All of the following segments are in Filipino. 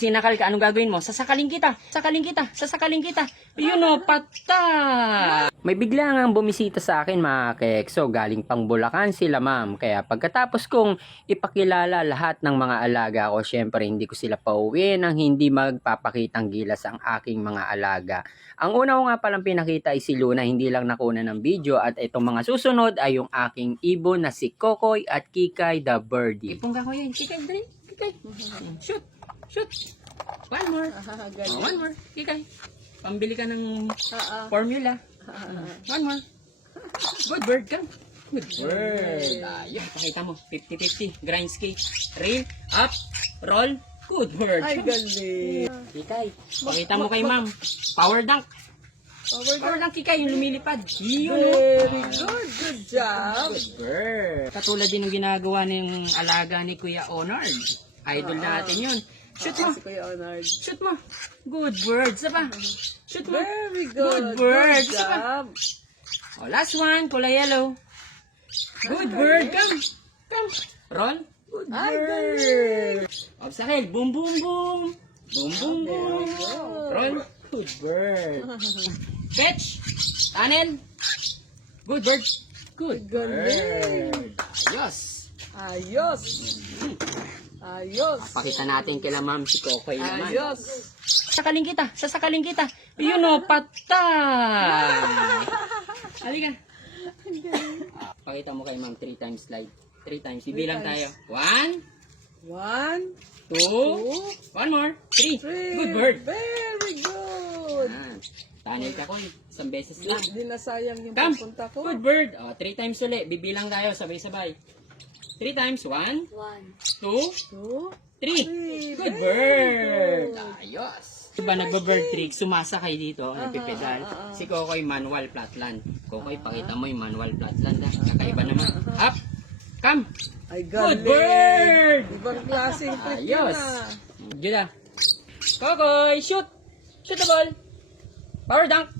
sinakal ka, anong gagawin mo? Sasakalin kita. Yun o, patay. May bigla nga bumisita sa akin mga kekso, galing pang Bulacan sila ma'am. Kaya pagkatapos kong ipakilala lahat ng mga alaga ko, syempre hindi ko sila pauwi nang hindi magpapakitang gilas ang aking mga alaga. Ang una ko nga palang pinakita ay si Luna, hindi lang nakuna ng video, at itong mga susunod ay yung aking ibon na si Kokoy at Kikay the Birdie. Ipong ka ko yan, Kikay, dali, Kikay. Shoot. One more. One more, Kikay. Pambili ka ng formula. One more. Good bird ka. Good bird. Ayun, pakita mo. 50-50. Grind skate. Reel. Up. Roll. Good bird. Ay, galing. Kikay, pakita mo kay ma'am. Power dunk. Power dunk, Kikay, yung lumilipad. Yun. Very good. Good job. Good bird. Katulad din ng ginagawa ng alaga ni Kuya Onard. Idol natin yun. Shoot mo. Si Kuya Onard. Shoot mo. Good bird. Saba. Shoot mo. Very good. Good bird. Good job. Oh, last one. Kulay yellow. Good bird. Come. Roll. Good Ay, bird. galing. Obstacle. Boom, boom, boom. Boom, boom, boom. Roll. Good bird. Catch. Tunnel. Good bird. Good Galing. bird. Ayos. Ayos. Ayos. Pakita natin kila ma'am si Kokoy naman. Ayos. Sasakalin kita. Yun o, patay. Halika. Pakita mo kay ma'am 3 times slide. 3 times. Bibilang tayo. 1, 1, 2, 1 more. 3. 3. Good bird. Very good. Tanay ka ko. Isang beses lang. Di na sayang yung Come. pupunta ko. Good bird. 3 times ulit. Bibilang tayo. Sabay-sabay. 3 times. 1, 2, 2, 3. Good Very bird. good. Ayos. Diba nagba-bird trick, sumasakay dito, nagpipedal. Si Kokoy manual flatland. Kokoy, pakita mo yung manual flatland. Kakaiba naman. Up. Come. Ay, Good galing. bird. Ibang klaseng trick Ayos. yun ah. Juda. Kokoy, shoot. Shoot the ball. Power dunk.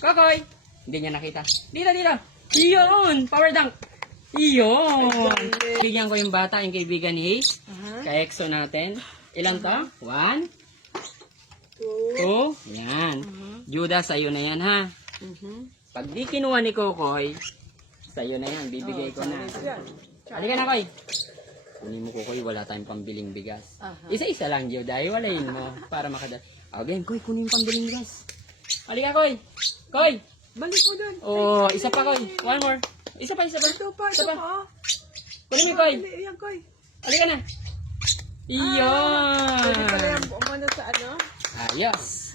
Kokoy. Hindi niya nakita. Dito. Iyon. Power dunk. Iyon. Bigyan ko yung bata, yung kaibigan ni Hayes. Ka-exo natin. Ilan to? 1, 2. Yan. Juda, sa'yo na yan ha. Pag di kinuha ni Kokoy, sa'yo na yan. Bibigay ko na. Halika na, Koy. Kunin mo, Kokoy. Wala tayong pambiling bigas. Isa-isa lang, Juda. Iwalayin mo para makada. Again, Koy, kunin yung pambiling bigas. Halika, Koy. Koy. Balik mo dun. Oh, isa pa, Koy. One more. Isa pa. Ito pa. Kunin mo, Koy. Ayan, Koy. Halika na. Iyon. Pwede pala yung umano sa ano? Ayos.